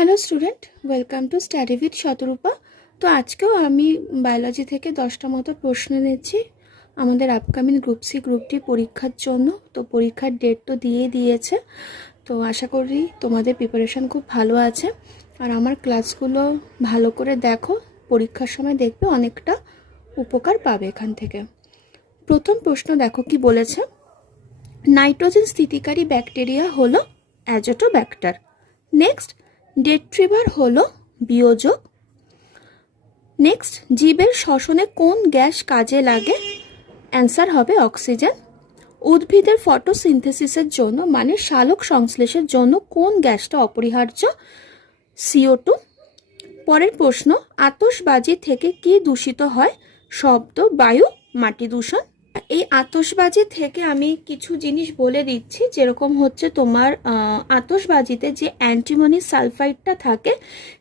Hello student, welcome to study with Shatarupa. তো আজকেও আমি বায়োলজি থেকে 10টা মতো প্রশ্ন নিচ্ছি আমাদের upcoming group C group D পরীক্ষার জন্য। তো পরীক্ষার ডেট তো দিয়েছে, তো আশা করি তোমাদের প্রিপারেশান খুব ভালো আছে। আর আমার ক্লাসগুলো ভালো করে দেখো, পরীক্ষার সময় দেখবে অনেকটা উপকার পাবে এখান থেকে। প্রথম প্রশ্ন দেখো কি বলেছে। নাইট্রোজেন স্থিতিকারী ব্যাকটেরিয়া হলো অ্যাজোটোব্যাক্টার। নেক্সট, ডেট্রিভার হলো বিয়োজক। নেক্সট, জীবের শ্বসনে কোন গ্যাস কাজে লাগে? অ্যান্সার হবে অক্সিজেন। উদ্ভিদের ফটোসিনথেসিসের জন্য মানে সালোক সংশ্লেষের জন্য কোন গ্যাসটা অপরিহার্য? CO2। পরের প্রশ্ন, আতশবাজি থেকে কি দূষিত হয়? শব্দ, বায়ু, মাটি দূষণ। এই আতশবাজি থেকে আমি কিছু জিনিস বলে দিচ্ছি, যেরকম হচ্ছে তোমার আতশবাজিতে যে অ্যান্টিমনি সালফাইডটা থাকে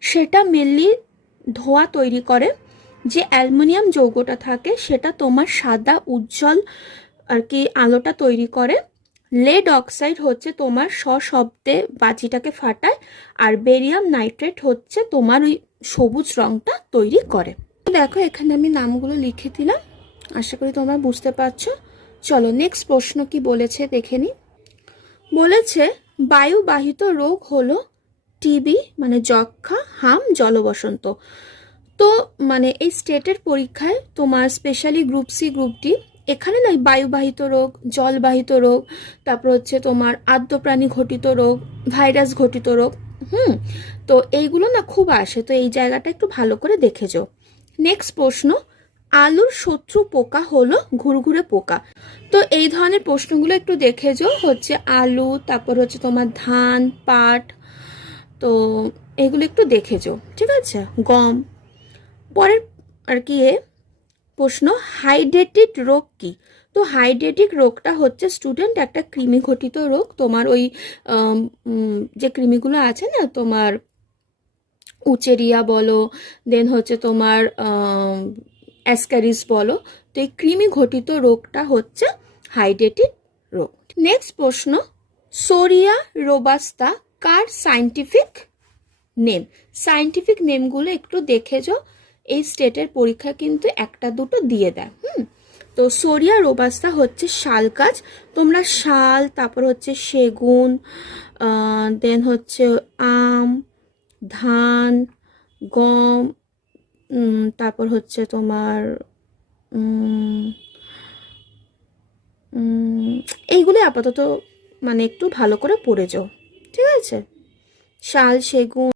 সেটা মেনলি ধোঁয়া তৈরি করে। যে অ্যালুমিনিয়াম যৌগটা থাকে সেটা তোমার সাদা উজ্জ্বল আর কি আলোটা তৈরি করে। লেড অক্সাইড হচ্ছে তোমার সশব্দে বাজিটাকে ফাটায়। আর বেরিয়াম নাইট্রেট হচ্ছে তোমার ওই সবুজ রংটা তৈরি করে। দেখো এখানে আমি নামগুলো লিখে দিলাম, আশা করি তোমরা বুঝতে পারছো। চলো নেক্সট প্রশ্ন কি বলেছে দেখে নি। বলেছে বায়ুবাহিত রোগ হলো টিবি মানে যক্ষা, হাম, জলবসন্ত। তো মানে এই স্টেটের পরীক্ষায় তোমার specially group C group D এখানে না বায়ুবাহিত রোগ, জলবাহিত রোগ, তারপর হচ্ছে তোমার আদ্যপ্রাণী ঘটিত রোগ, ভাইরাস ঘটিত রোগ, তো এইগুলো না খুব আসে, তো এই জায়গাটা একটু ভালো করে দেখেছো। নেক্সট প্রশ্ন, আলুর শত্রু পোকা হলো ঘুরঘুরে পোকা। তো এই ধরনের প্রশ্নগুলো একটু দেখেছো, হচ্ছে আলু, তারপর হচ্ছে তোমার ধান, পাট, তো এগুলো একটু দেখেছো, ঠিক আছে। গম। পরের আর কি প্রশ্ন, হাইড্রেটিক রোগ কি? তো হাইড্রেটিক রোগটা হচ্ছে স্টুডেন্ট একটা কৃমি ঘটিত রোগ। তোমার ওই যে কৃমিগুলো আছে না, তোমার উচেরিয়া বলো, দেন হচ্ছে তোমার অ্যাসক্যারিস বলো, তো এই কৃমি ঘটিত রোগটা হচ্ছে হাইড্রেটিক রোগ। নেক্সট প্রশ্ন, সোরিয়া রোবাস্তা কার সায়েন্টিফিক নেম? সায়েন্টিফিক নেমগুলো একটু দেখে যাও, এই স্টেটের পরীক্ষা কিন্তু একটা দুটো দিয়ে দেয়। তো সোরিয়া রোবাস্তা হচ্ছে শাল গাছ। তোমরা শাল, তারপর হচ্ছে সেগুন, দেন হচ্ছে আম, ধান, গম, তারপর হচ্ছে তোমার এইগুলি আপাতত মানে একটু ভালো করে পড়ে যাও, ঠিক আছে। শাল, সেগুন,